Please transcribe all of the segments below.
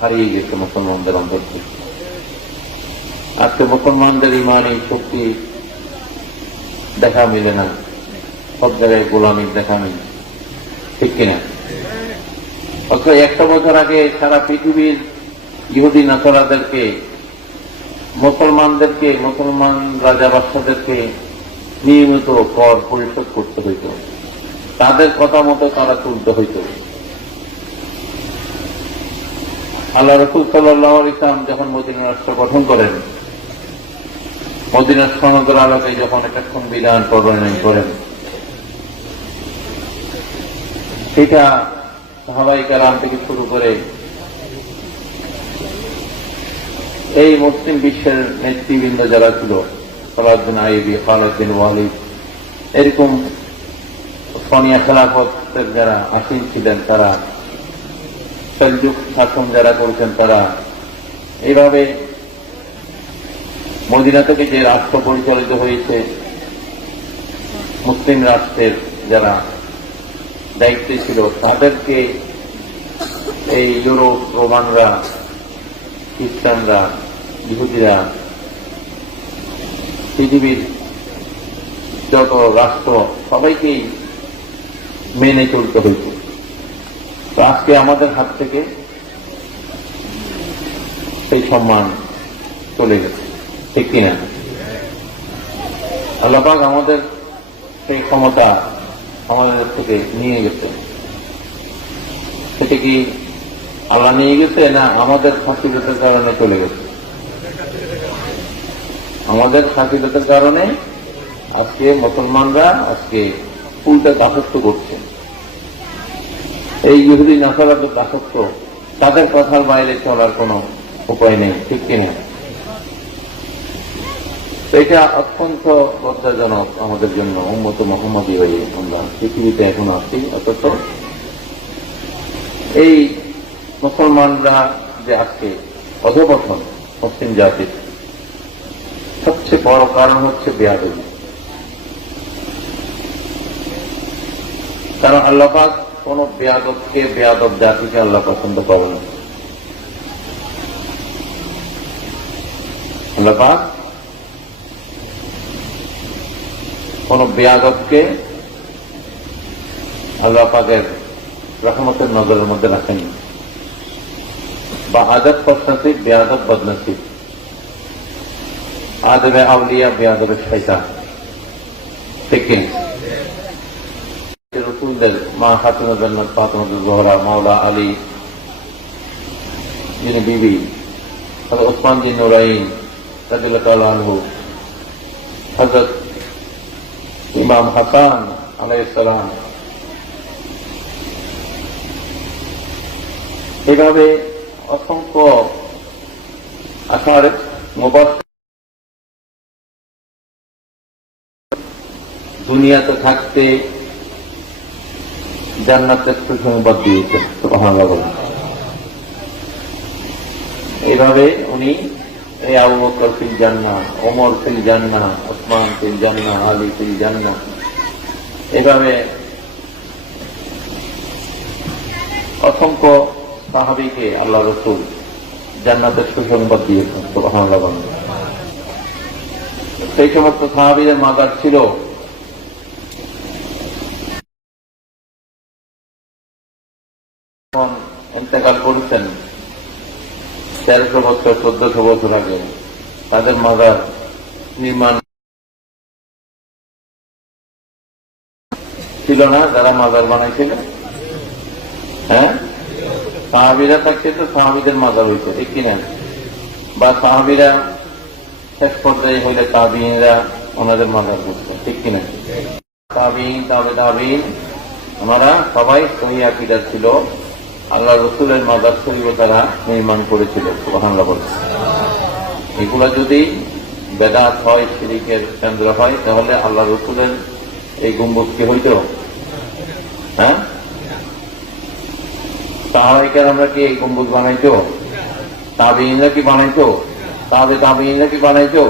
হারিয়ে গেছে মুসলমানদের অন্তর থেকে। আজকে মুসলমানদের ইমানি শক্তি দেখা মিলে না, সব জায়গায় গোলামির দেখা মিলে, ঠিক কিনা? অথচ 100 বছর আগে সারা পৃথিবীর ইহুদি নাসারাদেরকে, মুসলমান রাজা বাদশাদেরকে নিয়মিত কর পরিশোধ করতে হইত, তাদের কথা মতো তারা চলতে হইত। আল্লাহ রাসূল সাল্লাল্লাহু আলাইহি ওয়াসাল্লাম যখন মদিনা রাষ্ট্র গঠন করেন, মদিনার সনদের আলোকে যখন একটা সংবিধান প্রণয়ন করেন, সেটা সাহাবায়ে কেরাম থেকে শুরু করে এই মুসলিম বিশ্বের নেতৃবৃন্দ যারা ছিল, সালাউদ্দিন আইয়ুবী, খালিদ বিন ওয়ালিদ, এরকম সনিয়া খেলাফতের যারা আসীন ছিলেন, তারা সেলজুক শাসন যারা করেছেন, তারা এইভাবে মদিনা থেকে যে রাষ্ট্র পরিচালিত হয়েছে, মুসলিম রাষ্ট্রের যারা দায়িত্বে ছিল, তাদেরকে এই ইউরোপ, রোমানরা, খ্রিস্টানরা, ইহুদিরা, পৃথিবীর যত রাষ্ট্র, সবাইকেই মেনে চলতে হইত। তো আজকে আমাদের হাত থেকে সেই সম্মান চলে গেছে, ঠিক কিনা? আল্লাহ পাক আমাদের সেই ক্ষমতা আমাদের থেকে নিয়ে গেছে। সেটা কি আল্লাহ নিয়ে গেছে, না আমাদের খাসিলতের কারণে চলে গেছে? আমাদের খাসিলতের কারণে আজকে মুসলমানরা উল্টা দাসত্ব করছে। এই ইহুদি নাসারাদের দাসত্ব, তাদের কথার বাইরে চলার কোন উপায় নেই, ঠিক কিনা? এটা অত্যন্ত লজ্জাজনক আমাদের জন্য। উম্মত মুহাম্মাদী হয়ে আমরা পৃথিবীতে এখন আছি, অথচ এই মুসলমানরা যে আজকে অধঃপতন মুসলিম জাতির সবচেয়ে বড় কারণ হচ্ছে বেয়াদবি। কারণ আল্লাহ পাক কোন বেয়াদবকে, বেয়াদব জাতিকে আল্লাহ পছন্দ করেন না। আল্লাহ পাক কোন বেয়াদবকে আল্লাহ পাকের রহমতের নজরের মধ্যে রাখেন, বা আদব খুশনসিব, বেয়াদব বদনসিব, আদবে আউলিয়া, বেয়াদবে শয়তান, ঠিক কিনা? রসুলদের মা ফাতিমা জান্নাত, ফাতিমা জোহরা, মাওলা আলী, যিনি বিবি, হযরত ওসমান বিন নুরাইন রাদিয়াল্লাহু তাআলা আনহু, হযরত ইমাম হাসান আলাইহিস সালাম, এইভাবে অসংখ্য আশারে মুবাশশির দুনিয়াতে থাকতে জান্নাতের সুসংবাদ দিয়েছেন, সুবহানাল্লাহ। এইভাবে উনি এই আবু বকর ফিল জান্নাহ, ওমর ফিল জান্নাহ, ওসমান ফিল জান্নাহ, আলী ফিল জান্নাহ, এভাবে অসংখ্য সাহাবীকে আল্লাহ রাসূল জান্নাতের সুসংবাদ দিয়েছেন, সুবহানাল্লাহ। সেই সমস্ত সাহাবীদের মাজার ছিল ইন্তেকাল করেছেন 1300 বছর, 1400 বছর আগে, তাদের মাজার নির্মাণ ছিল না। যারা মাজার বানাইছিল, হ্যাঁ, সাহাবীরা থাকতে তো সাহাবীদের মাজার হইত, ঠিক কিনা? বা সাহাবীরা শেষ পর্যায়ে হইলে তাবিঈনরা ওনাদের মাজার করত, ঠিক কিনা? তাবিঈন, তাবে তাবিঈন, আমরা সবাই সহিহ আকীদা ছিল, আল্লাহ রসুলের মাজার শরীফ তারা নির্মাণ করেছিল, সুবহানাল্লাহ। এগুলা যদি বেদাত হয়, শিরকের কেন্দ্র হয়, তাহলে আল্লাহ রসুলের এই গম্বুজ কি হইত? হ্যাঁ, সাহাবায়ে কেরামরা কি এই গম্বুজ বানাইতো? তাবিঈনরা কি বানাইতো? তাবিঈনরা কি বানাইতো?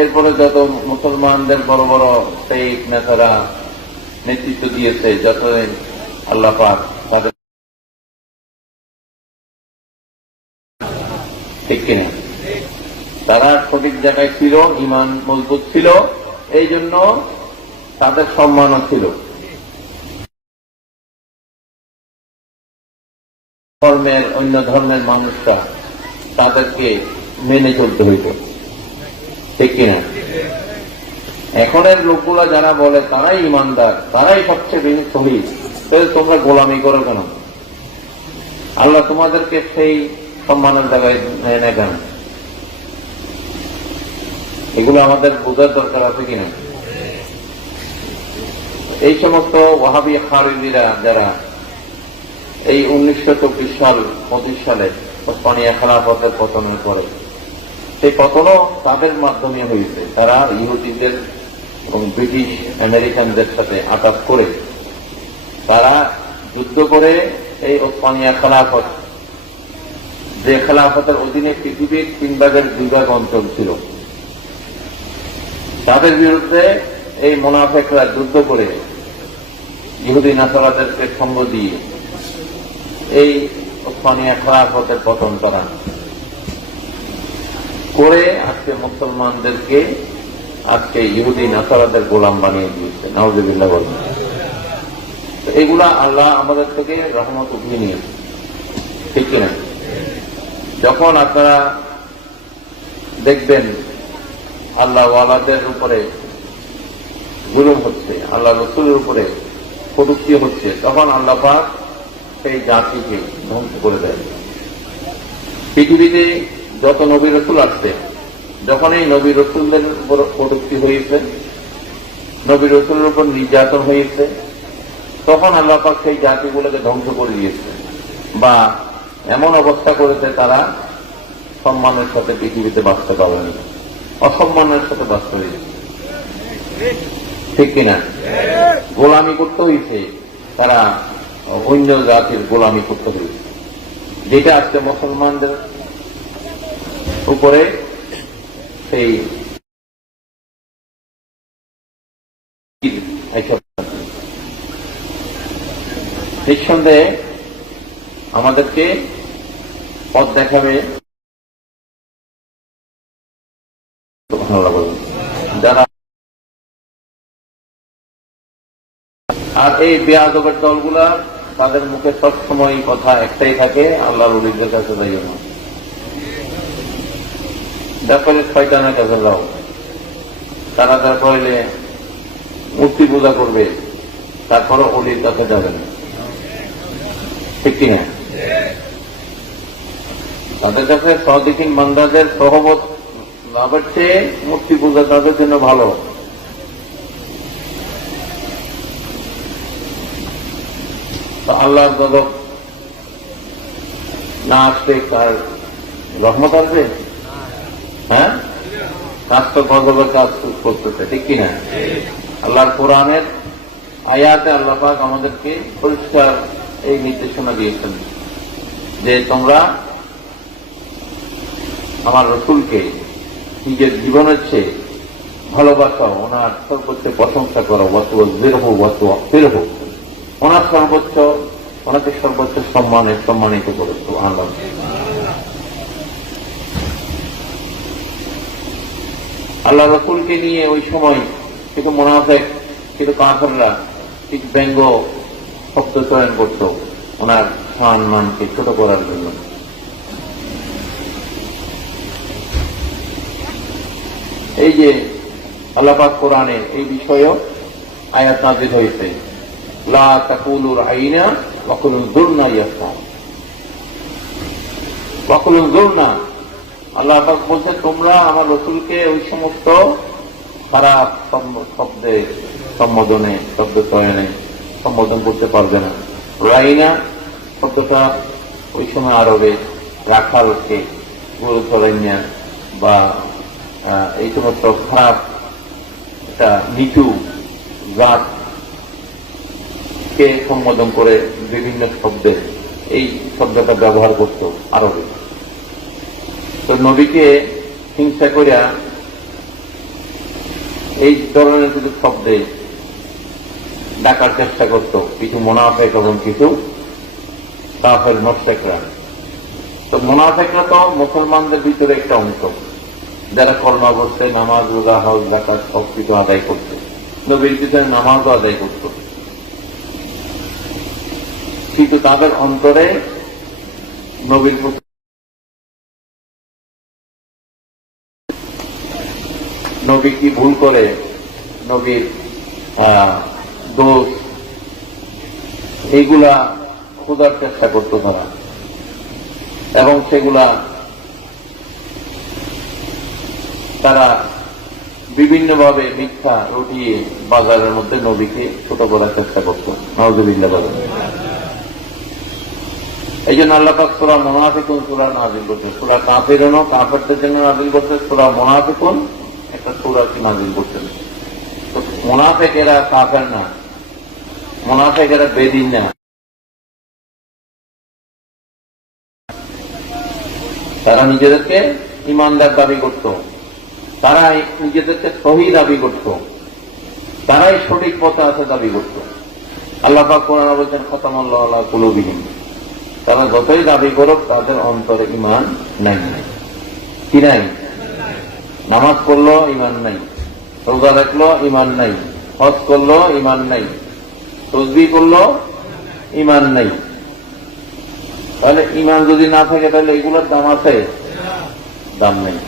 এরপরে যত মুসলমানদের বড় বড় শেখ নেতারা নেতৃত্ব দিয়েছে, যত আল্লাহ পাক তাদের ঠিক কিনা? তারা সঠিক জায়গায় ছিল, ঈমান মজবুত ছিল, এই জন্য তাদের সম্মানও ছিল। অন্য ধর্মের মানুষরা তাদেরকে মেনে চলতে হইত, ঠিক কিনা? এখনের লোকগুলা যারা বলে তারাই ইমানদার, তারাই সবচেয়ে বেশি শহীদ, তাহলে তোমরা গোলামি করো কেন? আল্লাহ তোমাদেরকে সেই সম্মানের জায়গায় নেয় না কেন? এগুলো আমাদের বোঝার দরকার আছে কিনা? এই সমস্ত ওয়াহাবি খারিজিরা যারা এই 1924 সাল 25 সালে ওসমানিয়া খেলাফতের পতনের পরে, সেই পতনও তাদের মাধ্যমে হয়েছে। তারা ইহুদিদের এবং ব্রিটিশ আমেরিকানদের সাথে আঘাত করে তারা যুদ্ধ করে এই ওসমানিয়া খেলাফত, যে খেলাফতের অধীনে পৃথিবীর 3 ভাগের 2 ভাগ অঞ্চল ছিল, তাদের বিরুদ্ধে এই মুনাফিকরা যুদ্ধ করে ইহুদি নাসারাদেরকে সঙ্গ দিয়ে এই ওসমানিয়া খেলাফতের পতন করান করে আজকে মুসলমানদেরকে আজকে ইহুদি নাসারাদের গোলাম বানিয়ে দিয়েছে। নাউযুবিল্লাহ বলেন। এগুলা আল্লাহ আমাদের থেকে রহমত উঠিয়ে নিয়েছে, ঠিক কিনা? যখন আপনারা দেখবেন আল্লাহ ওয়ালাদের উপরে জুলুম হচ্ছে, আল্লাহ রসুলের উপরে কটূক্তি হচ্ছে, তখন আল্লাহ পাক সেই জাতিকে ধ্বংস করে দেয়। পৃথিবীতে যত নবী রসুল আসছে, যখন এই নবী রসুলদের উপর কটূক্তি হয়েছে, নবী রসুলের উপর নির্যাতন হয়েছে, তখন আল্লাহ পাক সেই জাতিগুলোকে ধ্বংস করে দিয়েছে, বা এমন অবস্থা করেছে তারা সম্মানের সাথে পৃথিবীতে বাঁচতে পারবে না, অসম্মানের সাথে বাঁচতে হয়েছে, ঠিক কিনা? গোলামি করতে হয়েছে, তারা অন্য জাতির গোলামি করতে হয়েছে, যেটা আজকে মুসলমানদের উপরে সেই নিঃসন্দেহে আমাদেরকে পথ দেখাবে যারা। আর এই বেয়াদবের দলগুলা, তাদের মুখে সবসময় কথা একটাই থাকে, আল্লাহর ওলিদের কাছে যাইও না, ব্যাপারে শয়তানের কাছে যাও। তারা তার কইলে মূর্তি পূজা করবে, তারপরে ওলির কাছে যাবে না, ঠিক কিনা? তাদের কাছে সদিকিন বান্দাদের সহবত লাভের চেয়ে মূর্তি পূজা তাদের জন্য ভালো। আল্লাহর গজব না আসলে কার রহমত আসবে? হ্যাঁ, কাজ তো গজবের কাজ করতেছে, ঠিক কিনা? আল্লাহর কোরআনের আয়াতে আল্লাহ পাক আমাদেরকে পরিষ্কার এই নির্দেশনা দিয়েছেন যে তোমরা আমার রসুলকে নিজের জীবনের চেয়ে ভালোবাসো, ওনার সর্বোচ্চ প্রশংসা করো, ওনার সর্বোচ্চ, ওনাকে সর্বোচ্চ সম্মানিত করো। সুবহানাল্লাহ। আল্লাহ রসুলকে নিয়ে ওই সময় কিছু মুনাফিক, কিছু কাফেররা ঠিক ব্যঙ্গ শব্দ চয়ন করত ওনার সম্মানকে ছোট করার জন্য। এই যে আল্লাহ পাক কোরআনে এই বিষয়েও আয়াত নাযিল হয়েছে, লা তাকুলু রাইনা ওয়া কুলু যুরনা ইয়াসমাউ ওয়া কুলু যুরনা। আল্লাহ পাক বলছে তোমরা আমার রসুলকে ওই সমস্ত খারাপ শব্দে সম্বোধনে, শব্দ চয়নে সম্বোধন করতে পারবে না। রাইনা শব্দটা ওই সময় আরবে রাখালকে, গরু চড়াইয়া বা এই সমস্ত খারাপ একটা নিচু জাতকে সম্বোধন করে বিভিন্ন শব্দে এই শব্দটা ব্যবহার করত আরবে। তো নবীকে হিংসা করিয়া এই ধরনের কিছু শব্দে ডাকার চেষ্টা করত কিছু মুনাফিক এবং কিছু কাফের মুশরিকরা। তো তো মুনাফিকরা তো মুসলমানদের ভিতরে একটা অংশ, যারা কলমা করছে, নামাজ রোজা হজ যাকাত সবকিছু আদায় করছে, নবীর পিছনে নামাজও আদায় করত, কিন্তু তাদের অন্তরে নবীর প্রতি নবী কি ভুল করে, নবীর দোষ, এইগুলা খোঁজার চেষ্টা করত তারা, এবং সেগুলা তারা বিভিন্নভাবে মিথ্যা রটিয়ে বাজারের মধ্যে নবীকে ছোট করার চেষ্টা করত। নাউযুবিল্লাহ বলেন। এই জন্য আল্লাহ পাক সূরা মুনাফিকুন সূরা নাযিল করতে, সূরা কাফিরুনও কাফেরদের জন্য নাযিল করতে, সূরা মুনাফিকুন একটা সূরা কি নাযিল করতেন। মুনাফিকেরা কাফের না, মুনাফিকেরা বেদিন না, তারা নিজেদেরকে ইমানদার দাবি করত, তারাই নিজেদেরকে সহি দাবি করত, তারাই সঠিক পথে আছে দাবি করত। আল্লাহ পাক কোরআনে বলেছেন খাতামাল্লাহু আলা কুলুবিহিম, তারা যতই দাবি করুক তাদের অন্তরে ঈমান নাই। কি নাই? নামাজ পড়লো ঈমান নাই, রোজা রাখলো ঈমান নাই, হজ করলো ঈমান নাই, তাসবিহ করলো ঈমান নাই। তাহলে ঈমান যদি না থাকে তাহলে এগুলোর দাম আছে? দাম নেই।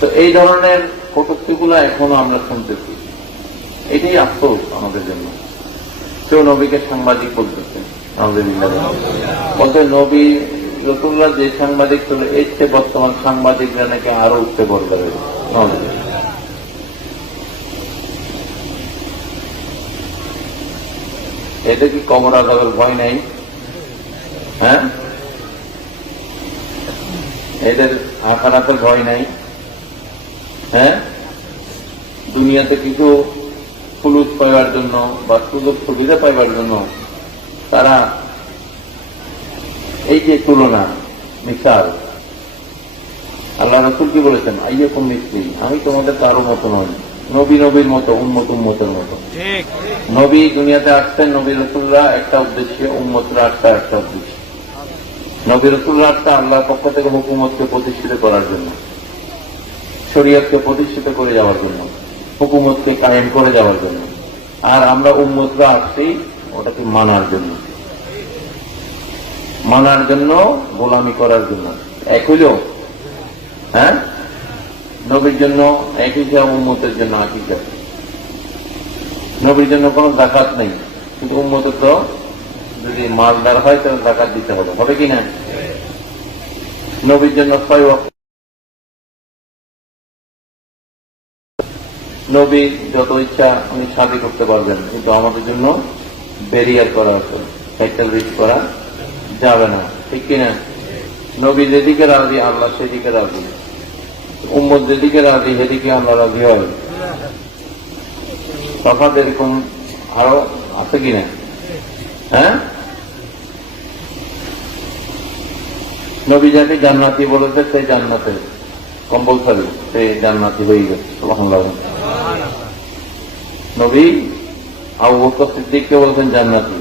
তো এই ধরনের কটূক্তিগুলো এখনো আমরা শুনতেছি। এটাই আফসোস আমাদের জন্য। কেউ নবীকে সাংবাদিক বলতেছে, বলতে নবী রাসূলুল্লাহ যে সাংবাদিক ছিল এর চেয়ে বর্তমান সাংবাদিকরা নাকি আরো উঠতে পড়বে। এটা কি কবর আযাবের ভয় নাই? হ্যাঁ, এদের আখিরাতের ভয় নাই? হ্যাঁ, দুনিয়াতে কিছু ফুলুস পাইবার জন্য বা সুযোগ সুবিধা পাইবার জন্য তারা এই যে তুলনা, মিসাল, আল্লাহ রাসূল কি বলেছেন? আইয়াকুম মিসলি, আমি তোমাদের কারো মতো নই, নবী নবীর মতো, উম্মত উম্মতের মতো। নবী দুনিয়াতে আসছেন, নবী রাসূলরা একটা উদ্দেশ্যে, উম্মতরা আসছে একটা উদ্দেশ্যে। নবী রাসূলরা আসছে আল্লাহর পক্ষ থেকে হুকুমতকে প্রতিষ্ঠিত করার জন্য, শরীয়তকে প্রতিষ্ঠিত করে যাওয়ার জন্য, হুকুমতকে কায়েম করে যাওয়ার জন্য। আর আমরা উম্মতরা আসছি ওটাকে মানার জন্য, মানার জন্য, গোলামি করার জন্য। এক হইল? হ্যাঁ, নবীর জন্য এক হিসাব, উম্মতের জন্য এক হিসাব। নবীর জন্য কোনো যাকাত নেই, কিন্তু উম্মতের তো যদি মালদার হয় তাহলে যাকাত দিতে হবে, হবে কিনা? নবীর জন্য 6 ওয়াক্ত, নবী যত ইচ্ছা উনি শাদী করতে পারবেন, কিন্তু আমাদের জন্য ব্যারিয়ার করা আছে, স্যাক্রিফাইস করা যাবে না, ঠিক কিনা? নবী যেদিকে রাজি আল্লাহ সেদিকে রাজি, উম্মত যেদিকে রাজি সেদিকে আল্লাহ রাজি হয়। তফাৎ এরকম আরো আছে কিনা? হ্যাঁ, নবী যাকে জান্নাতি বলেছে সেই জান্নাতে কম্পালসারি, সে জান্নাতি হয়ে গেছে। সুবহানাল্লাহ। নবী আবু বকর সিদ্দিককে বলছেন জান্নাতি,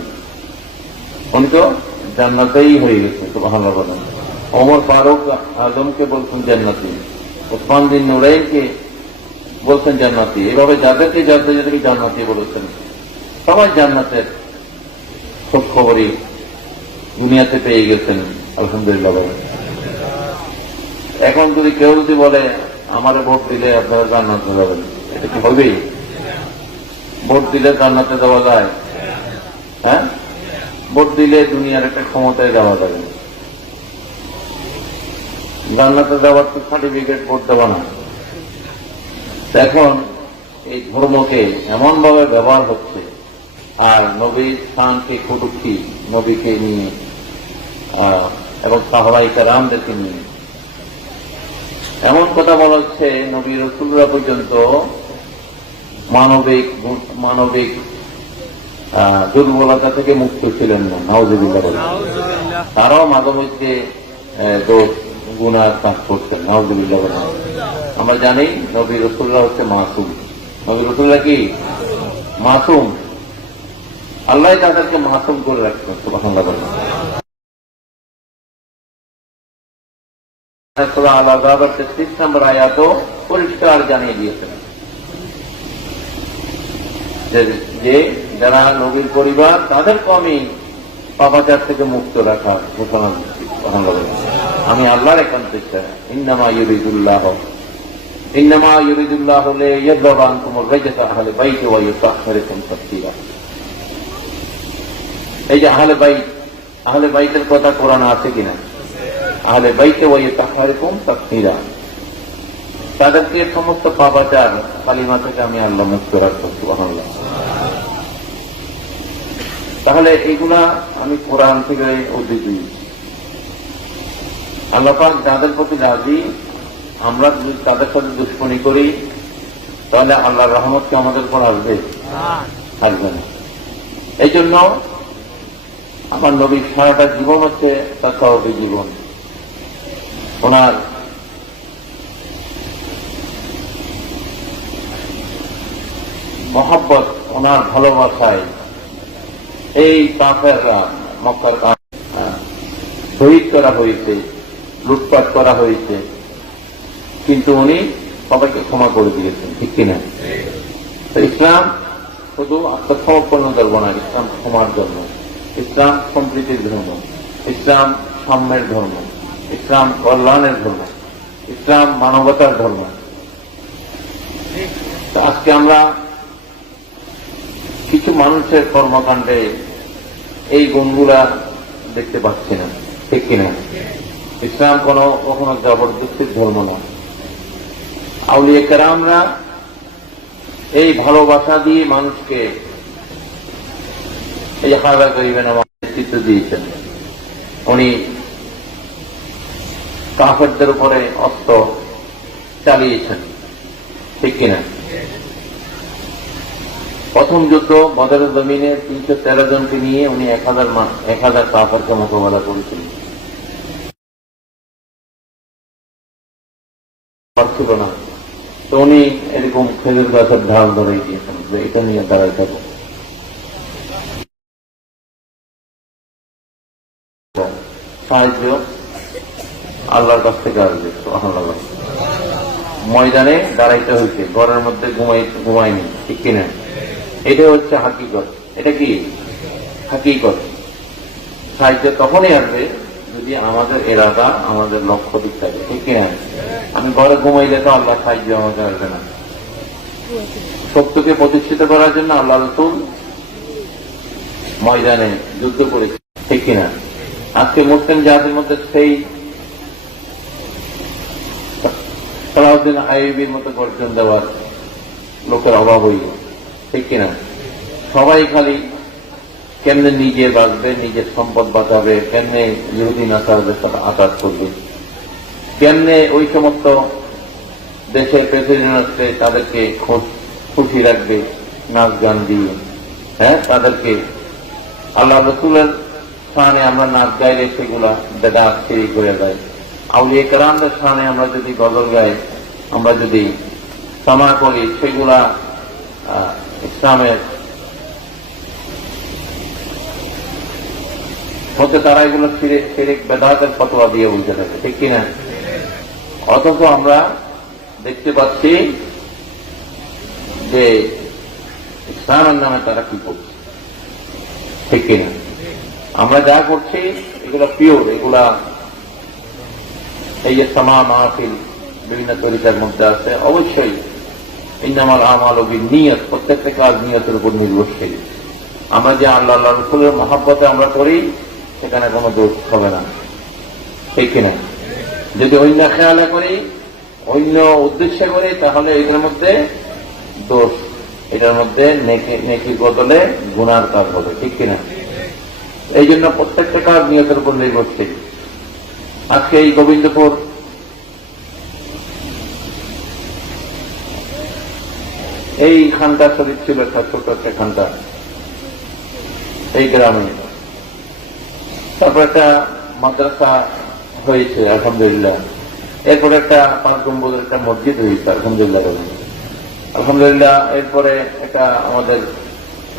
উনি তো জান্নাতেই হয়ে গেছে। সুবহানাল্লাহ। ওমর ফারুক আজমকে বলছেন জান্নাতি, ওসমান বিন নুরাইনকে বলছেন জান্নাতি। এভাবে যাদেরকে যাদেরকে জান্নাতি বলেছেন সবাই জান্নাতের খোঁজ খবরই দুনিয়াতে পেয়ে গেছেন। আলহামদুলিল্লাহ। এখন যদি কেউ যদি বলে আমারে ভোট দিলে আপনারা জান্নাতে যাবেন, এটা কি হবে? ভোট দিলে জান্নাতে যাওয়া যায়? হ্যাঁ, ভোট দিলে দুনিয়ার একটা ক্ষমতায় যাওয়া যাবে। জান্নাতে যাওয়ার তো সার্টিফিকেট ভোট দেওয়া না। এখন এই ধর্মকে এমন ভাবে ব্যবহার হচ্ছে, আর নবীর স্থানকে কটূক্তি, নবীকে নিয়ে এবং সাহাবায়ে কেরামদেরকে নিয়ে এমন কথা বলা হচ্ছে, নবী রাসূলরা পর্যন্ত মানবিক দুর্বলতা থেকে মুক্ত ছিলেন না। নাউযুবিল্লাহ। তারাও মাঝে মধ্যে দোষ গুনার কাজ করতেন। নাউযুবিল্লাহ। আমরা জানি নবী রাসূলরা হচ্ছে মাসুম। নবী রাসূলরা কি মাসুম? আল্লাহ তাদেরকে মাসুম করে রাখতেন। সুবহানাল্লাহ। সূরা আল-আহজাবের 33 নম্বর আয়াতও পরিষ্কার জানিয়ে দিয়েছেন যে যারা নবীর পরিবার তাদেরকে আমি পাপাচার থেকে মুক্ত রাখার ঘোষণা দিচ্ছি। আমি আল্লাহর একান্ত ইচ্ছা ইন্নামা ইউরিদুল্লাহু লিয়াযহবা আনকুমুর রাজসা আহলে বাইতি ওয়া ইউতাহহিরাকুম তাতহীরা। এই যে আহলে বাইতের কথা কোরআনে আছে কিনা? আহলে বাইতি ওয়া ইউতাহহিরাকুম তাতহীরা, তাদেরকে সমস্ত পাপাচার কালিমা থেকে আমি আল্লাহ মুক্ত রাখবো। সুবহানাল্লাহ। তাহলে এইগুলা আমি কোরআন থেকে উদ্ধৃতি। আল্লাহ পাক যাদের প্রতি রাজি, আমরা যদি তাদের সাথে দুশ্মনী করি তাহলে আল্লাহর রহমত কি আমাদের উপর আসবে? আসবে না। এই জন্য আমার নবীর সারাটা জীবন হচ্ছে তাসাউফি জীবন। ওনার মহব্বত, ওনার ভালোবাসায় এই কাফেররা মক্কার শহীদ করা হয়েছে, লুটপাট করা হয়েছে, কিন্তু উনি সবাইকে ক্ষমা করে দিয়েছেন, ঠিক কিনা? তো ইসলাম শুধু আত্মসমর্পণ ধর্ম না, ইসলাম ক্ষমার জন্য, ইসলাম সম্প্রীতির ধর্ম, ইসলাম সাম্যের ধর্ম, ইসলাম কল্যাণের ধর্ম, ইসলাম মানবতার ধর্ম। আজকে আমরা কিছু মানুষের কর্মকাণ্ডে এই গুণগুলা দেখতে পাচ্ছি না, ঠিক কিনা? ইসলাম কখনো জবরদস্তির ধর্ম না। আউলিয়া কেরামরা এই ভালোবাসা দিয়ে মানুষকে এই যে খাজা গরিবের নেতৃত্ব দিয়েছেন। উনি কাফেরদের উপরে অস্ত্র চালিয়েছেন, ঠিক কিনা? প্রথম যুদ্ধ বদরের জমিনে 313 জনকে নিয়ে উনি 1000 কাফেরকে মোকাবেলা করেছিলেন। পারছিল না, তো উনি এরকম খেজুর গাছের ঢাল ধরে দিয়েছেন যে এটা নিয়ে দাঁড়ায় থাকো। সাহায্য আল্লাহর কাছ থেকে আসবে। সুবহানাল্লাহ। ময়দানে দাঁড়াইতে হয়েছে, ঘরের মধ্যে ঘুমায়নি, ঠিক কিনা? এটা হচ্ছে হাকিকত। এটা কি হাকিকত? সাহায্য তখনই আসবে যদি আমাদের এরাদা, আমাদের লক্ষ্য ঠিক থাকে, ঠিক কিনা? আমি ঘরে ঘুমাইলে তো আল্লাহ সাহায্য আমাকে আসবে না। সত্যকে প্রতিষ্ঠিত করার জন্য আল্লাহ রাসূল ময়দানে যুদ্ধ করেছে, ঠিক কিনা? আজকে মুসলিম জাতির মধ্যে সেই সালাউদ্দিন আইয়ুবীর মতো গর্জন দেওয়ার লোকের অভাব হইল, ঠিক কিনা? সবাই খালি কেমনে নিজে বাঁচবে, নিজের সম্পদ বাঁচাবে, কেমনে ইহুদি নাসারাদের সাথে আঘাত করবে, কেমনে ওই সমস্ত দেশের প্রেসিডেন্ট আছে তাদেরকে খুশি রাখবে নাচ গান দিয়ে, তাদেরকে আল্লাহ রাসূলের শানে আমরা নাচ গাইলে সেগুলা বেদাত শিরক করে যায়। আউলিয়া কেরামদের শানে আমরা যদি গজল গাই, আমরা যদি সামা করি, সেগুলা ইসলামের হতে তারা এগুলো শিরক বেদাতের ফতোয়া দিয়ে বলতে থাকে, ঠিক কিনা? অথচ আমরা দেখতে পাচ্ছি যে ইসলামের নামে তারা কি করছে, ঠিক কিনা? আমরা যা করছি এগুলা পিওর, এগুলা এই যে সামা মাহফিল বিভিন্ন তরিকার মধ্যে আছে। অবশ্যই ইন্নামাল আমালু বিন্নিয়াত, প্রত্যেকটা কাজ নিয়তের উপর নির্ভরশীল। আমরা যে আল্লাহ রাসূলের মহব্বতে আমরা করি সেখানে কোনো দোষ হবে না, ঠিক কিনা? যদি অন্য খেয়ালে করি, অন্য উদ্দেশ্যে করি, তাহলে এটার মধ্যে দোষ, এটার মধ্যে নেকির বদলে গুনার কাজ হবে, ঠিক কিনা? এই জন্য প্রত্যেকটা কাজ নিয়তের উপর নির্ভরশীল। আজকে এই গোবিন্দপুর এই খানকা শরীফ ছিল একটা ছোট একটা খানকা এই গ্রামে, তারপর একটা মাদ্রাসা হয়েছে আলহামদুলিল্লাহ, এরপরে একটা 5 গম্বুজের একটা মসজিদ হয়েছে আলহামদুলিল্লাহ। আলহামদুলিল্লাহ এরপরে একটা আমাদের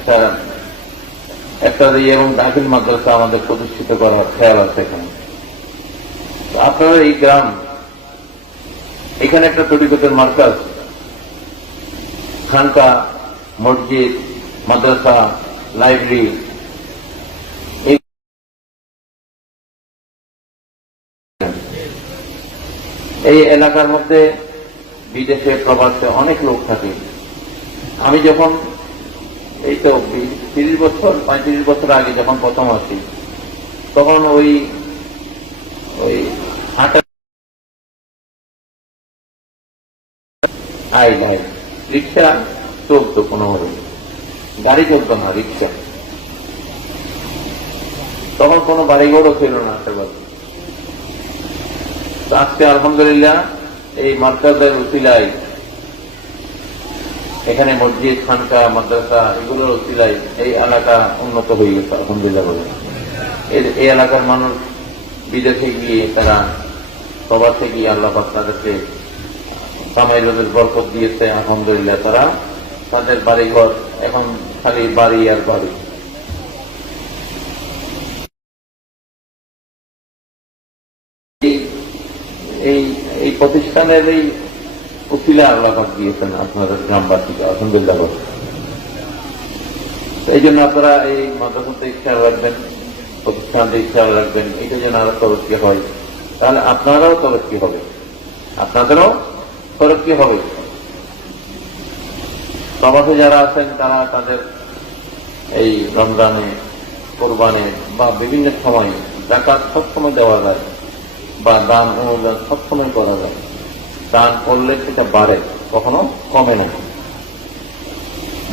একটা এবং দাখিল মাদ্রাসা আমাদের প্রতিষ্ঠিত করার খেয়াল আছে এখানে। আপনারা এই গ্রাম এখানে একটা তরিকতের মার্কাজ, খানকা, মসজিদ, মাদ্রাসা, লাইব্রেরি, এই এলাকার মধ্যে বিদেশে প্রবাসে অনেক লোক থাকে। আমি যখন এই তো 30 বছর 35 বছর আগে যখন প্রথম আসি, তখন ওই হাঁটা রিক্সা চলতো, কোনোভাবে গাড়ি চলতো না, রিক্সা। তখন কোনো বাড়িঘরও ছিল না আশেপাশে। আজকে আলহামদুলিল্লাহ এই মাদ্রাসার উসিলায়, এখানে মসজিদ, খানকা, মাদ্রাসা, এগুলোর উসিলায় এই এলাকা উন্নত হয়ে গেছে আলহামদুলিল্লাহ বলে। এই এলাকার মানুষ বিদেশে গিয়ে, তারা প্রবাসে গিয়ে আল্লাহ পাক তাদেরকে কামাই রোজের বরকত দিয়েছে আলহামদুলিল্লাহ। তারা তাদের বাড়িঘর এখন খালি বাড়ি আর বাড়ি। এই প্রতিষ্ঠানের এই উকিলা আল্লাহ পাক দিয়েছেন আপনাদের গ্রামবাসীকে আলহামদুলিল্লাহ। এই জন্য আপনারা এই মাদ্রাসাতে খেয়াল রাখবেন, প্রতিষ্ঠানতে খেয়াল রাখবেন, এটা যেন আরো তরক্কি হয়, তাহলে আপনারাও তরক্কি হবে, আপনাদেরও তরক্কি হবে। প্রবাসে যারা আছেন তারা তাদের এই রমজানে, কোরবানে বা বিভিন্ন সময় যাকাত সবসময় দেওয়া যায়, বা দান অনুদান সবসময় করা যায়। দান করলে সেটা বাড়ে, কখনো কমে না।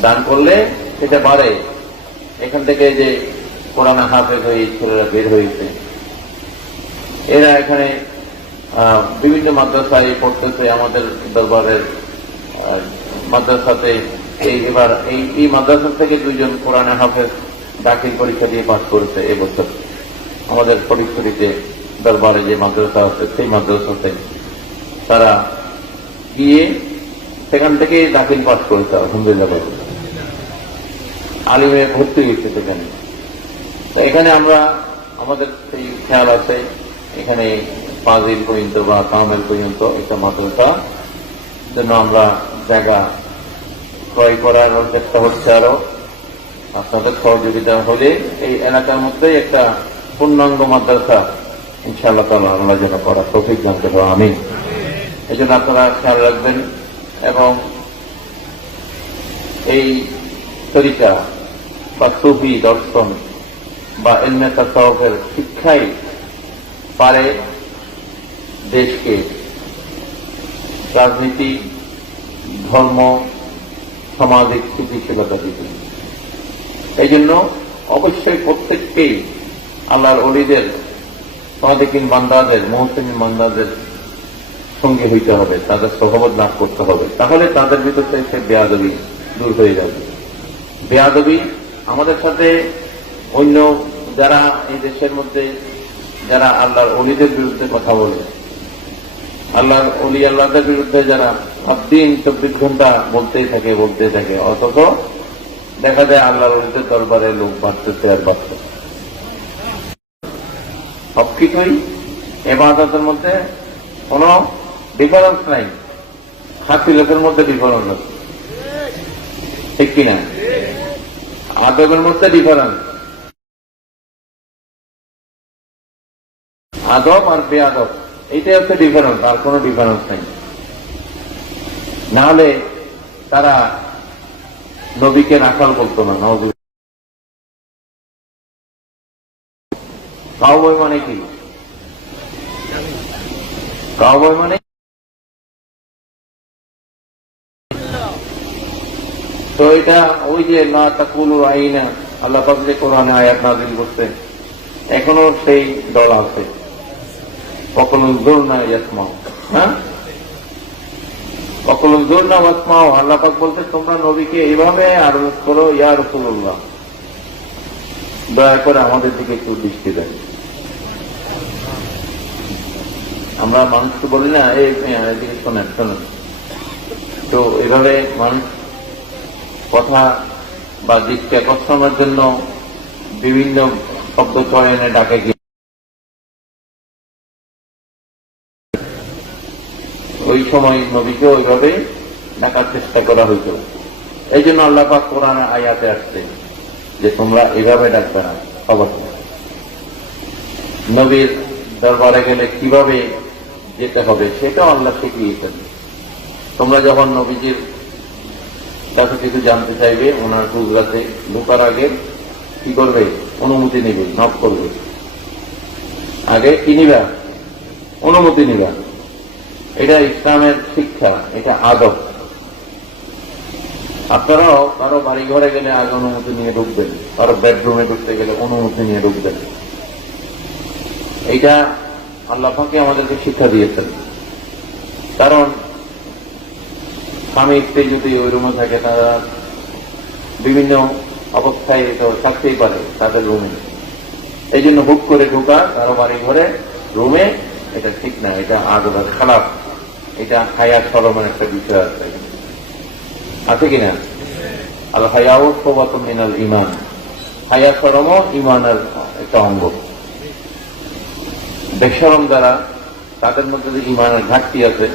দান করলে সেটা বাড়ে। এখান থেকে যে কোরআন হাফেজ হয়ে ছেলেরা বের হয়েছে, এরা এখানে বিভিন্ন মাদ্রাসায় পড়তেছে। আমাদের দরবারের মাদ্রাসাতে এবার এই মাদ্রাসা থেকে 2 জন কোরআন হাফেজ দাখিল পরীক্ষা দিয়ে পাস করেছে এবছর। আমাদের ফটিকছড়িতে দরবারে যে মাদ্রাসা আছে, সেই মাদ্রাসাতে তারা গিয়ে সেখান থেকে দাখিল পাস করেছে আলহামদুলিল্লাহ। আলিমে ভর্তি হয়েছে সেখানে। এখানে আমরা, আমাদের সেই খেয়াল আছে, এখানে ফাজিল পর্যন্ত বা কামেল পর্যন্ত একটা মাদ্রাসা জন্য আমরা জায়গা ক্রয় করার চেষ্টা হচ্ছে। আরো আপনাদের সহযোগিতা হলে এই এলাকার মধ্যে একটা পূর্ণাঙ্গ মাদ্রাসা ইনশাআল্লাহ তাআলা আল্লাহ যেন করার তৌফিক দান করেন, আমিন। এই জন্য আপনারা খেয়াল রাখবেন। এবং এই তরিকা বা সুফি দর্শন বা ইলমে তাসাউফের শিক্ষাই পারে দেশকে রাজনীতি, ধর্ম, সামাজিক স্থিতিশীলতা দিতে। এই জন্য অবশ্যই প্রত্যেককেই আল্লাহর ওলিদের, সাদিকিন বান্দাদের, মুহসিন বান্দাদের সঙ্গে হইতে হবে, তাদের সহবত লাভ করতে হবে। তাহলে তাদের ভিতর থেকে সে বেয়াদবি দূর হয়ে যাবে। বেয়াদবি আমাদের সাথে অন্য যারা এই দেশের মধ্যে যারা আল্লাহর ওলিদের বিরুদ্ধে কথা বলে, আল্লাহর ওলি আল্লাহদের বিরুদ্ধে যারা দিন 24 ঘন্টা বলতেই থাকে, অথচ দেখা যায় আল্লাহর ওলিদের দরবারে লোক বাড়তেছে আর বাড়তেছে। সবকিছুই ইবাদতের মধ্যে কোন ডিফারেন্স নাই, খাঁটি লোকের মধ্যে ডিফারেন্স আছে, ঠিক কিনা? আদবের মধ্যে ডিফারেন্স, আদব আর বেআদব, এইটাই হচ্ছে ডিফারেন্স, আর কোন ডিফারেন্স নেই। না হলে তারা নবীকে রাখাল বলতো না। কাউবয় মানে কি? কাউবয় মানে তো এটা ওই যে লা তাকুলু আইনা, আল্লাহ পাক যে কোরআনে আয়াত নাযিল করতে, এখনো সেই দল আছে। কখনো জোর না ইয়াসমাও, হ্যাঁ, কখনো জোর না ওয়াসমাও। আল্লাহ পাক বলতে তোমরা নবীকে এইভাবে আরজ করো, ইয়া রাসূলুল্লাহ, দয়া করে আমাদের দিকে একটু দৃষ্টি দেন। আমরা মানুষকে বলি না, এদিকে শোনেন শোনেন, তো এভাবে মানুষ কথা বা দৃষ্টি আকর্ষণের জন্য বিভিন্ন শব্দ চয়নে ডাকে, ওই সময় নবীকে ওইভাবে ডাকার চেষ্টা করা হইত। এই জন্য আল্লাহ পাক কোরআন আয়াতে আসছে যে তোমরা এভাবে ডাকবে না। খবর নবীর দরবারে গেলে কিভাবে যেতে হবে সেটাও আল্লাহ শিখিয়েছেন। তোমরা যখন নবীজির কাছে কিছু জানতে চাইবে, ওনার হুজরাতে ঢোকার আগে কি করবে? অনুমতি নেবে, নক করবে। আগে কি নিবা? অনুমতি নিবা। এটা ইসলামের শিক্ষা, এটা আদব। আপনারাও কারো বাড়ি ঘরে গেলে আগে অনুমতি নিয়ে ঢুকবেন, কারো বেডরুমে ঢুকতে গেলে অনুমতি নিয়ে ঢুকবেন। এইটা আল্লাহ পাকে আমাদেরকে শিক্ষা দিয়েছেন। কারণ স্বামী স্ত্রী যদি ওই রুমে থাকে, তারা বিভিন্ন অবস্থায় তো থাকতেই পারে তাদের রুমে। এই জন্য হুট করে ঢোকা কারো বাড়ি ঘরে রুমে, এটা ঠিক না, এটা আদবের খারাপ। এটা হায়া শরমের একটা বিষয় আছে, আছে কিনা? আল হায়াউ শাওবাতুম মিনাল ঈমান। হায়া শরমও ঈমানের একটা অঙ্গ। বেশরম যারা, তাদের মধ্যে যে ঈমানের ঘাটতি আছে,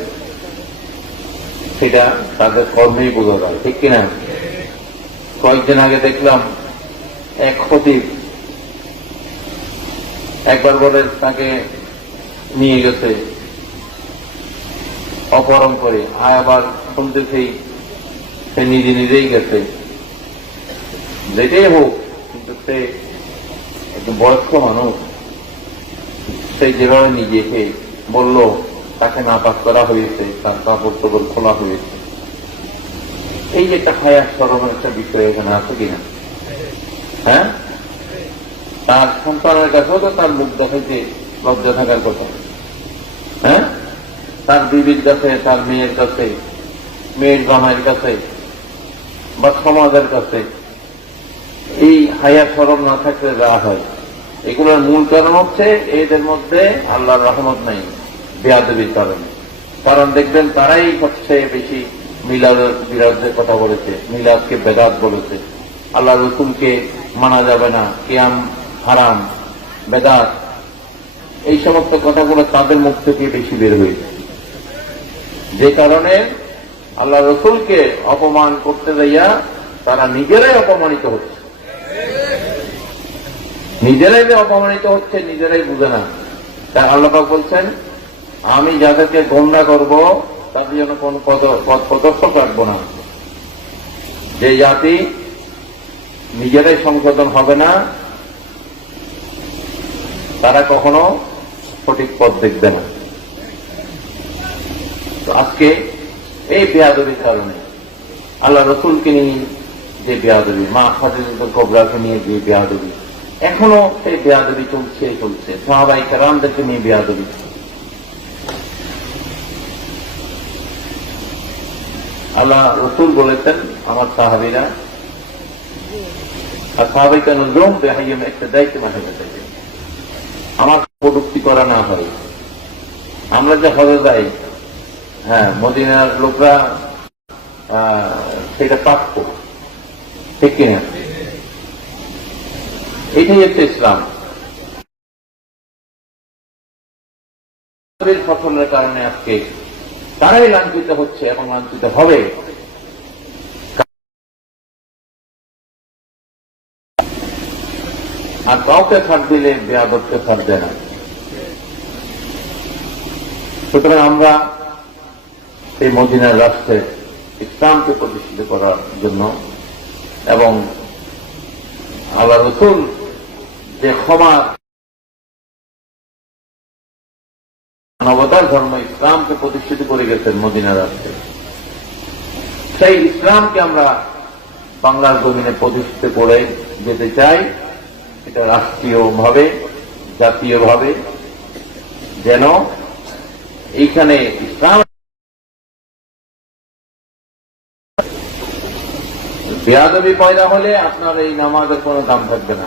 সেটা তাদের কর্মেই বোঝা যায়, ঠিক কিনা? কয়েকদিন আগে দেখলাম এক খতিব একবার বলে তাকে নিয়ে গেছে অপহরণ করে, আবার শুনতেছি সে নিজে নিজেই গেছে। যেটাই হোক, কিন্তু সে একটু বয়স্ক মানুষ, সে যেভাবে নিজেকে বলল তাকে নাপাক করা হয়েছে, তার কাপড় টাপড় খোলা হয়েছে। এই যে একটা হায়া শরমের একটা বিষয় এখানে আছে কিনা? হ্যাঁ, তার সন্তানের কাছেও তো তার মুখ দেখাইতে লজ্জা থাকার কথা। হ্যাঁ, তার বিবির কাছে, তার মেয়ের কাছে, মেয়ের জামাইয়ের কাছে বা সমাজের কাছে এই হায়া শরম না থাকলে যা হয়। এগুলোর মূল কারণ হচ্ছে এদের মধ্যে আল্লাহর রহমত নাই, বেয়াদবির কারণে। কারণ দেখবেন তারাই সবচেয়ে বেশি মিলাদের বিরুদ্ধে কথা বলেছে, মিলাদকে বেদাত বলেছে, আল্লাহ রসুলকে মানা যাবে না, কিয়াম হারাম, বেদাত, এই সমস্ত কথাগুলো তাদের মুখ থেকে বেশি বের হয়েছে। যে কারণে আল্লাহ রসুলকে অপমান করতে যাইয়া তারা নিজেরাই অপমানিত হচ্ছে। নিজেরাই যে অপমানিত হচ্ছে নিজেরাই বুঝে না। তাই আল্লাহ পাক বলছেন, আমি যাদেরকে গোমরা করব তাদের জন্য কোন পথ প্রদর্শক রাখবো না। যে জাতি নিজেরাই সংশোধন হবে না, তারা কখনো সঠিক পথ দেখবে না। তো আজকে এই বেয়াদবির কারণে আল্লাহ রসুলকে নিয়ে যে বেয়াদবি, মা খাদিজাতুল কুবরাকে নিয়ে যে বেয়াদবি, এখনো সেই বেয়াদবি চলছে। সাহাবায়ে কেরামদেরকে নিয়ে বেয়াদবি। আল্লাহ রসুল বলেছেন, আমার সাহাবীরা আর সাহাবায়ে নুজুম বিহাইয়িম ইক্তাদাইত মাহাবাতাহ, আমার কটূক্তি করা না হয়। আমরা যে হজে যাই, হ্যাঁ, মদিনার লোকরা সেটা প্রাপ্য, ঠিক কিনা? এটাই হচ্ছে ইসলাম। ফসলের কারণে আজকে তারাই লাঞ্ছিত হচ্ছে এবং লাঞ্ছিত হবে। আর কাউকে ছাড় দিলে বেয়াদবকে ছাড় দেয় না। সুতরাং আমরা এই মদিনার রাষ্ট্রে ইসলামকে প্রতিষ্ঠিত করার জন্য এবং আল্লাহ রসুল যে ক্ষমা মানবতার ধর্ম ইসলামকে প্রতিষ্ঠিত করে গেছেন মদিনা রাষ্ট্রে, সেই ইসলামকে আমরা বাংলার জমিনে প্রতিষ্ঠিত করে যেতে চাই। এটা রাষ্ট্রীয়ভাবে, জাতীয়ভাবে, যেন এইখানে ইসলাম বেয়াদবি পয়দা হলে আপনার এই নামাজের কোনো দাম থাকবে না,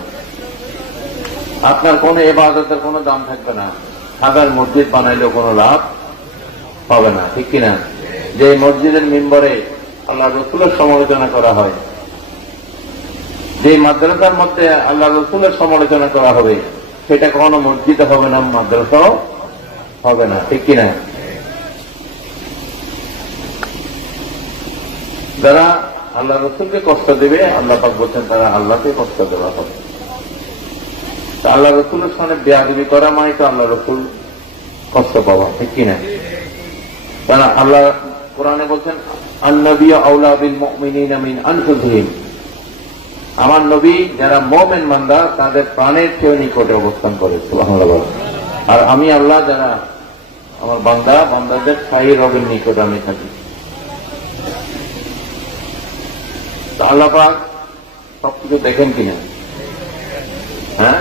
আপনার কোন ইবাদতের কোনো দাম থাকবে না, হাজার মসজিদ বানাইলেও কোনো লাভ হবে না, ঠিক কিনা? যে মসজিদের মিম্বরে আল্লাহ রসুলের সমালোচনা করা হয়, যে মাদ্রাসার মধ্যে আল্লাহ রসুলের সমালোচনা করা হবে, সেটা কখনো মসজিদে হবে না, মাদ্রাসাও হবে না, ঠিক কিনা? যারা আল্লাহ রসুলকে কষ্ট দেবে, আল্লাহ পাক বলছেন তারা আল্লাহকে কষ্ট দেওয়া হবে। আল্লাহ রসুলের সামনে বেয়াদবি করা মানে তো আল্লাহ রসুল কষ্ট পাওয়া, ঠিক কিনা? কারণ আল্লাহ কোরআনে বলছেন আন-নবী আওলা বিল মুমিনিনা মিন আনফুসিহিম, আমার নবী যারা মুমিন বান্দা তাদের প্রাণের চেয়ে নিকটে অবস্থান করে, সুবহানাল্লাহ। আর আমি আল্লাহ যারা আমার বান্দাদের সাহি রবের নিকট আমি থাকি। আল্লাহ পাক সবকিছু দেখেন কিনা? হ্যাঁ,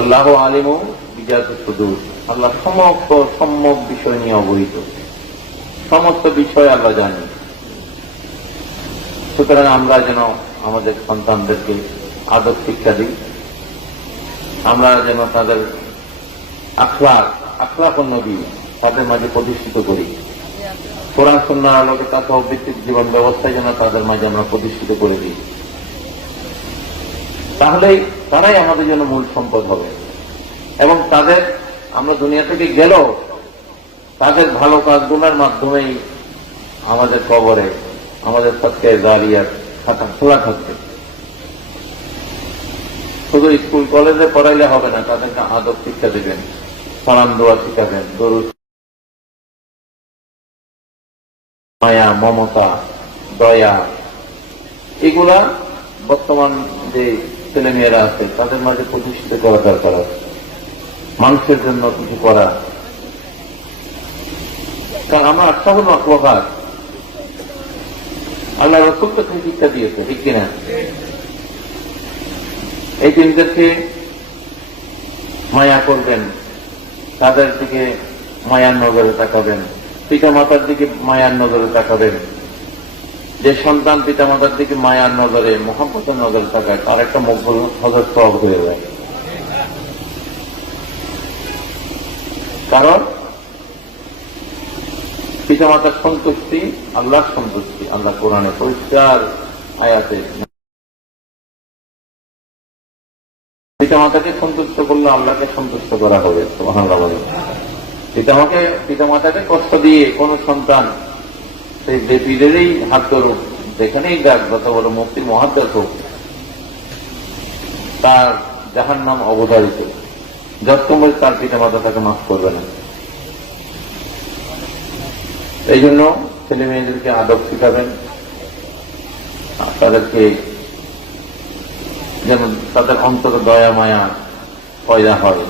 আল্লাহু আলিমু বিজাতিস সুদূর, আল্লাহ সমস্ত সম্যক বিষয় নিয়ে অবহিত, সমস্ত বিষয় আল্লাহ জানেন। সুতরাং আমরা যেন আমাদের সন্তানদেরকে আদব শিক্ষা দিই, আমরা যেন তাদের আখলাক নবী তাদের মাঝে প্রতিষ্ঠিত করি, কোরআন সুন্নাহর আলোকে তাসওয়ুফ ভিত্তিক জীবন ব্যবস্থায় যেন তাদের মাঝে আমরা প্রতিষ্ঠিত করে দিই। তাহলেই তারাই আমাদের জন্য মূল সম্পদ হবে। এবং তাদের আমরা দুনিয়া থেকে গেলেও তাদের ভালো কাজগুলোর মাধ্যমেই আমাদের কবরে আমাদের সৎকায়ে জারিয়ার খাতা খোলা থাকবে। শুধু স্কুল কলেজে পড়াইলে হবে না, তাদেরকে আদব শিক্ষা দেবেন, সালাম দোয়া শিখাবেন, দরুদ, মায়া, মমতা, দয়া, এগুলা বর্তমান যে ছেলে মেয়েরা আছে তাদের মাঝে প্রতিষ্ঠিত করা দরকার আছে। মানুষের জন্য কিছু করা, কারণ আমরা আশা হল অপকার আল্লাহ রসুল তো শিক্ষা দিয়েছে, ঠিক কিনা? এই দিনদেরকে মায়া করবেন, তাদের দিকে মায়ার নজরে তাকাবেন, পিতা মাতার দিকে মায়ার নজরে তাকাবেন। যে সন্তান পিতা মাতার দিকে মায়ার নজরে, মোহাম্মতের নজরে তাকায়, তার একটা মকবুল হজর সওয়াব হয়ে যায়। কারণ পিতা মাতার সন্তুষ্টি আল্লাহর সন্তুষ্টি, আল্লাহ কোরআনে পরিষ্কার আয়াতে পিতা মাতাকে সন্তুষ্ট করলে আল্লাহকে সন্তুষ্ট করা হবে, সুবহানাল্লাহ। পিতা মাতাকে কষ্ট দিয়ে কোন সন্তান সেই বেপিদেরই হাত ধরুক, যেখানেই যাক, যত বড় মুফতি মুহাদ্দিস হোক, তার জাহান্নাম অবধারিত, যতক্ষণ তার পিতা মাতা তাকে মাফ করবে না। এই জন্য ছেলে মেয়েদেরকে আদব শিখাবেন, তাদেরকে যেন তাদের অন্তরে দয়া মায়া পয়দা হয়,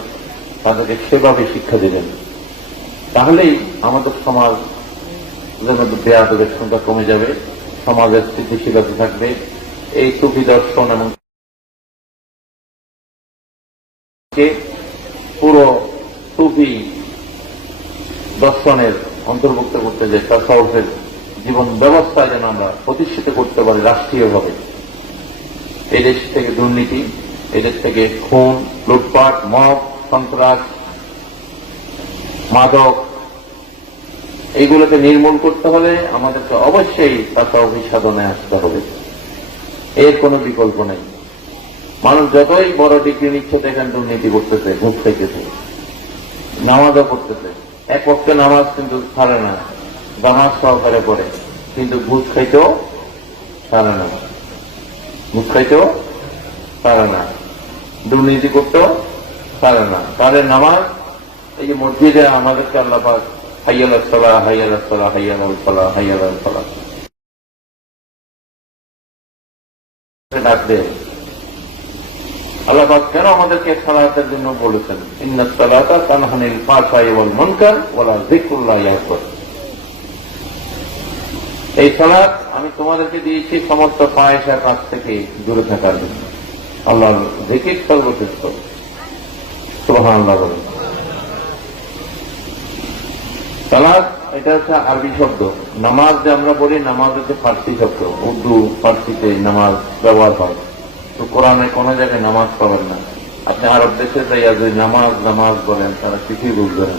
তাদেরকে সেভাবে শিক্ষা দেবেন। তাহলেই আমাদের সমাজ যেন বেয়াদবের সংখ্যা কমে যাবে, সমাজের স্থিতিশীলতা থাকবে। এই সুফি দর্শন এবং পুরো সুফি দর্শনের অন্তর্ভুক্ত করতে যে তাসাউফের জীবন ব্যবস্থা যেন আমরা প্রতিষ্ঠিত করতে পারি রাষ্ট্রীয়ভাবে। এই দেশ থেকে দুর্নীতি, এই দেশ থেকে খুন, লুটপাট, মদ, সন্ত্রাস, মাদক, এইগুলোকে নির্মূল করতে হলে আমাদেরকে অবশ্যই তাসাউফি সাধনায় আসতে হবে, এর কোনো বিকল্প নেই। মানুষ যতই বড় ডিগ্রি নিচ্ছে দেখেন দুর্নীতি করতেছে, ঘুষ খাইতেছে, নামাজও করতেছে। এক পক্ষে নামাজ কিন্তু ছাড়ে না, জামাত সহকারে পড়ে, কিন্তু ঘুষ খাইতেও ছাড়ে না, ঘুষ খাইতেও ছাড়ে না, দুর্নীতি করতেও ছাড়ে না। তাদের নামাজ, এই যে মসজিদে আমাদেরকে আল্লাহ পাক হাইয়া আলাস সালাহ, হাইয়া আলাস সালাহ, হাইয়া আলাস সালাহ, হাইয়া আলাস সালাহ ডাকবে। আল্লাহ পাক কেন আমাদেরকে সালাতের জন্য বলেছেন? ইন্নাস সালাতা তানহা আনিল ফাহশাই ওয়াল মুনকার ওয়া যিকরুল্লাহি আকবার। এই সালাত আমি তোমাদেরকে দিয়েছি সমস্ত ফাহিশার কাছ থেকে দূরে থাকার জন্য। আল্লাহর জিকির সর্বশ্রেষ্ঠ, সুবহানাল্লাহ বলেন। সালাত এটা হচ্ছে আরবি শব্দ, নামাজ যে আমরা বলি নামাজ হচ্ছে ফার্সি শব্দ, উর্দু ফার্সিতে নামাজ ব্যবহার হয়। তো কোরআনে কোন জায়গায় নামাজ পাবেন না। আপনি আরব দেশে যাইয়া যদি নামাজ নামাজ বলেন তারা কিছুই বুঝবে না,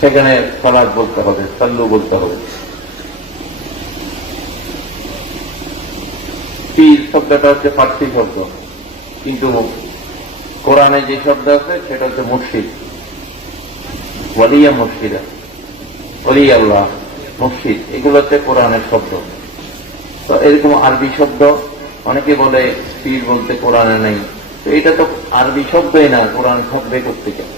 সেখানে সালাত বলতে হবে, সাল্লু বলতে হবে। পীর শব্দটা হচ্ছে ফার্সি শব্দ, কিন্তু কোরআনে যে শব্দ আছে সেটা হচ্ছে মুর্শিদ, ওয়ালিয়া মুর্শিদা, ওলি আল্লাহ, মসজিদ, এগুলোতে কোরআনের শব্দ। তো এরকম আরবি শব্দ, অনেকে বলে পীর বলতে কোরআনে নেই, তো এটা তো আরবি শব্দই না, কোরআন শব্দে করতে চায়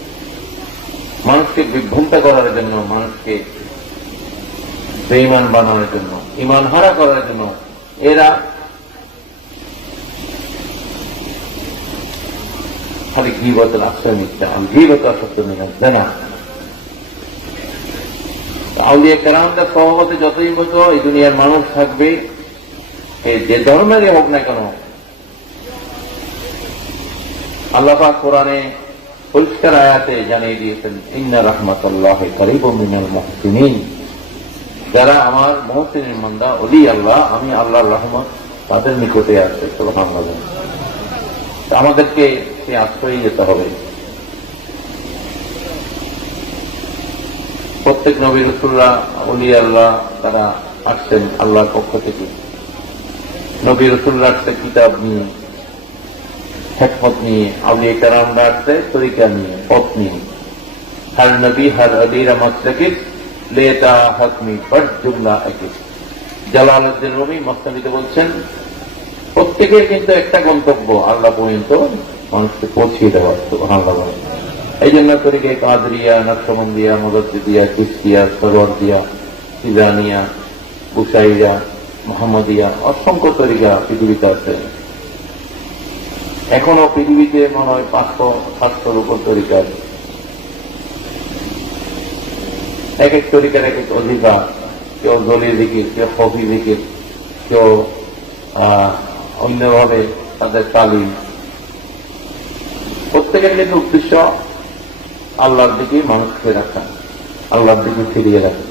মানুষকে বিভ্রান্ত করার জন্য, মানুষকে বেঈমান বানানোর জন্য, ঈমান হারা করার জন্য। এরা খালি গীবতের আশ্রয় নিচ্ছে। গীবত আসক্ত নিয়ে না। আউলিয়া কেরামদের সহমতে যতই মতো এই দুনিয়ার মানুষ থাকবে, যে ধর্মেরই হোক না কেন, আল্লাহ পাক কোরআনে পরিষ্কার আয়াতে জানিয়ে দিয়েছেন, ইন্না রাহমাতুল্লাহি কারীবুম মিনাল মুহসিনিন। যারা আমার মুহসিনের বান্দা, ওলি আল্লাহ, আমি আল্লাহর রহমত তাদের নিকটে আছে। সুবহানাল্লাহ। আমাদেরকে সে আশ্রয় যেতে হবে। প্রত্যেক নবী রাসূলরা, ওলি আল্লাহ, তারা আসছেন আল্লাহর পক্ষ থেকে। নবী রাসূলরা আসছে কিতাব নিয়ে, হিকমত নিয়ে, আউলিয়া কেরামরা আসছে তরিকা নিয়ে, পথ নিয়ে। হর নবী হর আলীরা মাসলাকিস লেতা হকমি বড় জুমলা একিস। জালালউদ্দিন রুমি মসনদে বলছেন, প্রত্যেকের কিন্তু একটা গন্তব্য, আল্লাহ পর্যন্ত মানুষকে পৌঁছিয়ে দেওয়া। সুবহানাল্লাহ। এই জন্য তরিকায়ে কাদরিয়া, নকশবন্দিয়া, মুজাদ্দিদিয়া, চিশতিয়া, সরওয়ারদিয়া, তিজানিয়া, বুশাইরা, মুহাম্মদিয়া, অসংখ্য তরিকা পৃথিবীতে আছে। এখনো পৃথিবীতে মনে হয় 500-700-র উপর তরিকা আছে। এক এক তরিকার এক এক অধিকার। কেউ দলীয় দিকির, কেউ খফি দিকির, কেউ অন্যভাবে তাদের তালিম। প্রত্যেকের কিন্তু উদ্দেশ্য আল্লাহর দিকে মানুষকে রাখা, আল্লাহর দিকে ফিরিয়ে রাখা,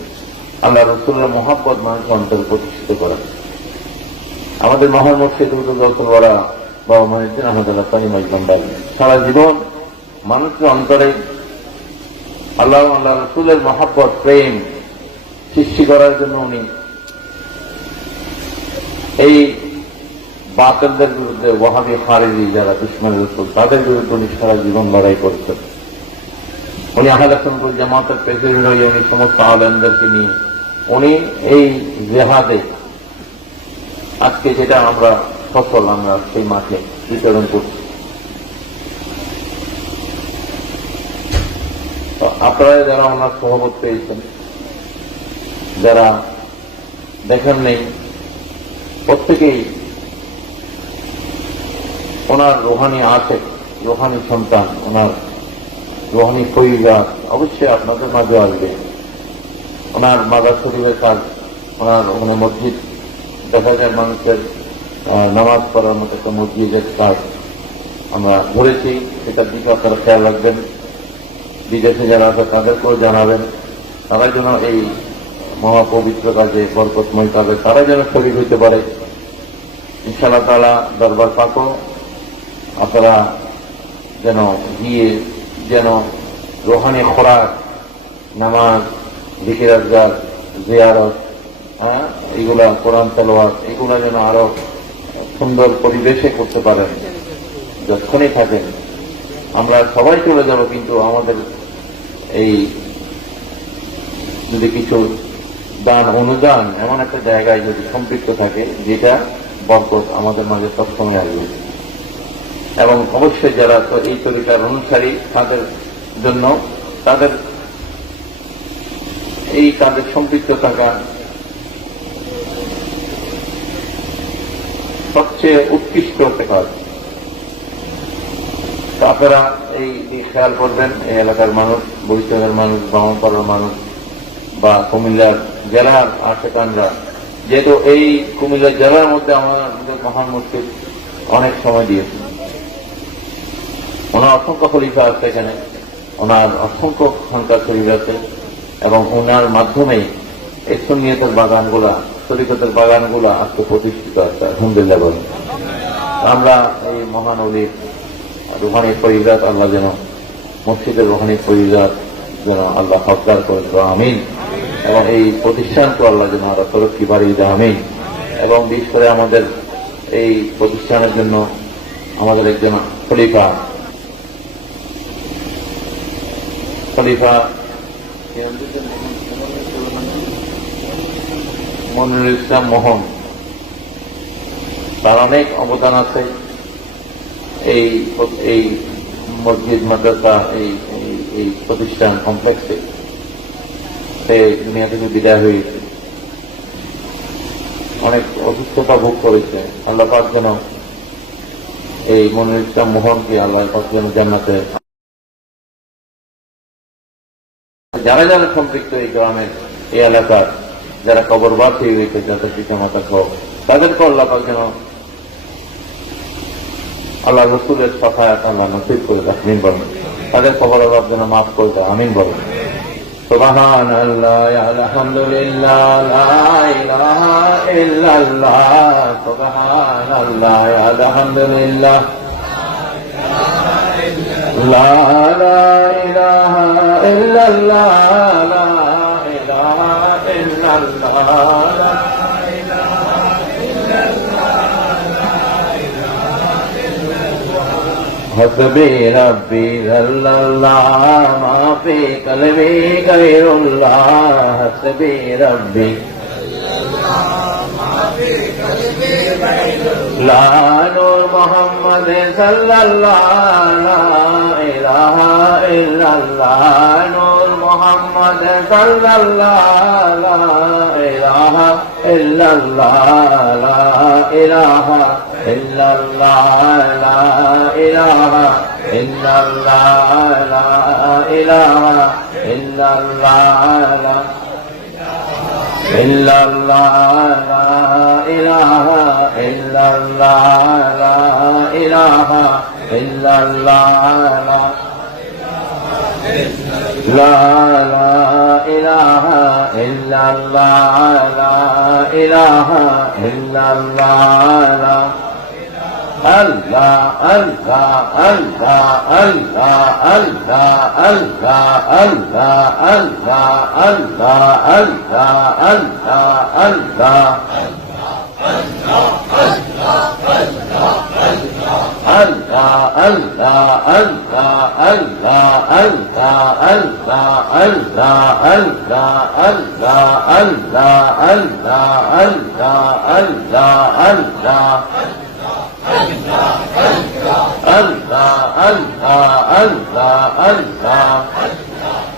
আল্লাহ রাসূলের মহব্বত মানুষকে অন্তরে প্রতিষ্ঠিত করা। আমাদের মহান মুর্শিদ গৌসুলওয়ালা বাবা মঈনুদ্দিন আহমদ তাইম সারা জীবন মানুষের অন্তরে আল্লাহ আল্লাহ রাসূলের মহব্বত, প্রেম সৃষ্টি করার জন্য উনি এই বাতিলদের বিরুদ্ধে, ওয়াহাবি খারিজি যারা দুশমন রাসূল, তাদের বিরুদ্ধে উনি সারা জীবন লড়াই করেছেন। উনি আহলে সুন্নাত জামাতের প্রেসিডেন্ট হয়ে উনি সমস্ত আলেমদেরকে নিয়ে উনি এই জিহাদে আজকে যেটা আমরা সফল, আমরা সেই মাঠে বিতরণ করছি। আপনারা যারা ওনার সহমত পেয়েছেন, যারা দেখেন নেই, প্রত্যেকেই ওনার রুহানি আশেক, রুহানি সন্তান, ওনার রুহানি ফয়িজাত অবশ্যই আপনাদের মাঝে আসবে। ওনার মাজার শরীফের কাজ, ওনার ওখানে মসজিদ দেখা যায়, মানুষের নামাজ পড়ার মতো একটা মসজিদের কাজ আমরা ধরেছি। সেটার দিকে আপনারা খেয়াল রাখবেন। বিদেশে যারা আছে তাদেরকেও জানাবেন, তারা যেন এই মহাপবিত্র কাজে, বরকতময় কাজে তারা যেন শরীর হইতে পারে। ইনশাআল্লাহ তাআলা দরবার পাকও আপনারা যেন গিয়ে যেন রুহানি খোরাক, নামাজ, জিকির আজকার, জিয়ারত, এগুলা, কোরআন তেলাওয়াত, এগুলা যেন আরো সুন্দর পরিবেশে করতে পারেন। যতক্ষণই থাকেন, আমরা সবাই চলে যাব, কিন্তু আমাদের এই যদি কিছু দান অনুদান এমন একটা জায়গায় যদি সম্পৃক্ত থাকে, যেটা বরকত আমাদের মাঝে সবসময় আসবে। এবং অবশ্যই যারা তো এই তরিকার অনুসারী, তাদের জন্য তাদের এই কাজে সম্পৃক্ত থাকা সবচেয়ে উৎকৃষ্ট একটা কাজ। আপনারা এই খেয়াল করবেন, এই এলাকার মানুষ, বরিশালের মানুষ, ব্রাহ্মণপাড়ার মানুষ বা কুমিল্লার জেলার আশেপাশরা, যেহেতু এই কুমিল্লা জেলার মধ্যে আমাদের মহান মুর্শিদ অনেক সময় দিয়েছেন। ওনার অসংখ্য খলিফা আছে এখানে, ওনার অসংখ্য খানকা শরীর আছে, এবং ওনার মাধ্যমে এই সুন্নিয়তের বাগানগুলা, তরিকতের বাগানগুলা আজকে প্রতিষ্ঠিত আছে। আলহামদুলিল্লাহ বলেন। আমরা এই মহান ওলির রুহানি ফয়িজাত আল্লাহ যেন, মসজিদের রুহানি ফয়িজাত যেন আল্লাহ হকদার করে দেওয়া, আমিন। এবং এই প্রতিষ্ঠানকে আল্লাহ যেন আরো তরক্কি বাড়িয়ে দেওয়া, আমিন। এবং বিশেষ করে আমাদের এই প্রতিষ্ঠানের জন্য আমাদের একজন খলিফা মনিরুল ইসলাম মোহন, তার অনেক অবদান আছে এই এই মসজিদ মাদ্রাসা এই প্রতিষ্ঠান কমপ্লেক্সে। সে দুনিয়া থেকে বিদায় হয়েছে, অনেক অসুস্থতা ভোগ করেছে। আল্লাহ পাক যেন এই মনিরুল ইসলাম মোহনকে আল্লাহ পাক যেন জান্নাতে, যারা যারা সম্পৃক্ত এই গ্রামের এই এলাকার যারা কবরবাসী হয়েছে, যাদের পিতা মাতা সহ, তাদেরকে আল্লাহ পাক যেন আল্লাহ রসুলের সহায়ত আল্লাহ নসিব করে দেয়, আমিন বলেন। তাদের কবর আল্লাহ যেন মাফ করে দেয়, আমিন বলেন। সুবহানাল্লাহ, আলহামদুলিল্লাহ, লা ইলাহা ইল্লাল্লাহ, সুবহানাল্লাহ, আলহামদুলিল্লাহ, লা ইলাহা ইল্লাল্লাহ, লা ইলাহা ইল্লাল্লাহ, حسبي ربي جل الله ما في قلبي غير الله حسبي ربي لا نور محمد صلى الله لا إله إلا الله نور محمد صلى الله لا إله إلا الله لا إله إلا الله لا إله إلا الله لا إله إلا الله لا إلا الله لا إله إلا الله لا إله إلا الله لا إله إلا الله لا إله إلا الله الله الله الله الله الله الله الله الله الله الله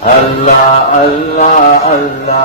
Allah, Allah, Allah.